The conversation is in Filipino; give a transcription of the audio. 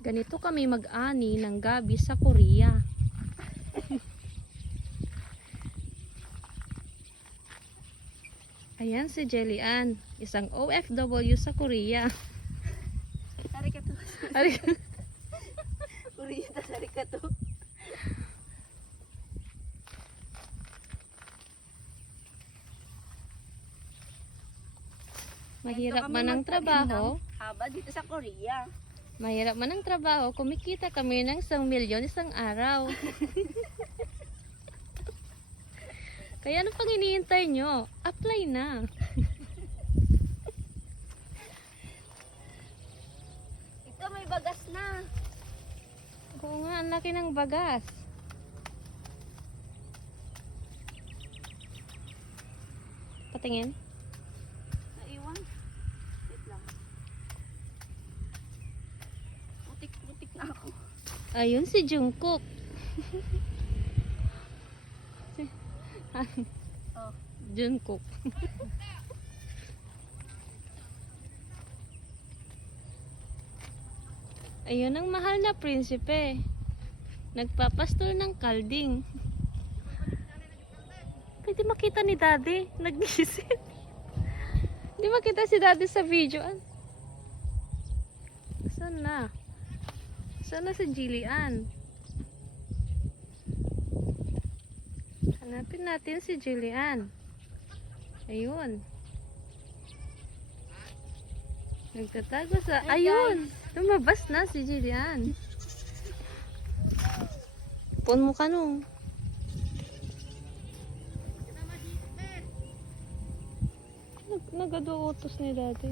Ganito kami mag-ani ng gabi sa Korea. Ayan si Jelly Ann, isang OFW sa Korea. Arigato. Korea ta arigato. Mahirap man ang trabaho. Haba dito sa Korea. Mahirap man ang trabaho, kumikita kami ng 1 milyon isang araw. Kaya ano pang hinihintay nyo? Apply na. Ito may bagas na. Oo nga, ang laki ng bagas. Patingin. Naiwan. Wait lang. Putik-putik na ako. Ayun si Jungkook. Oh. Jungkook. Ayun ang mahal na prinsipe. Nagpapastol ng kalding. Pwede makita ni Daddy. Nag-iisip. Hindi makita si Daddy sa video. Saan na? Saan na si Jelly Ann? Hanapin natin si Jelly Ann. Ayun. Nagtatago sa... Ayun! Lumabas na si Jelly Ann. Pon mo ka nung. Nagado-utos ni Daddy.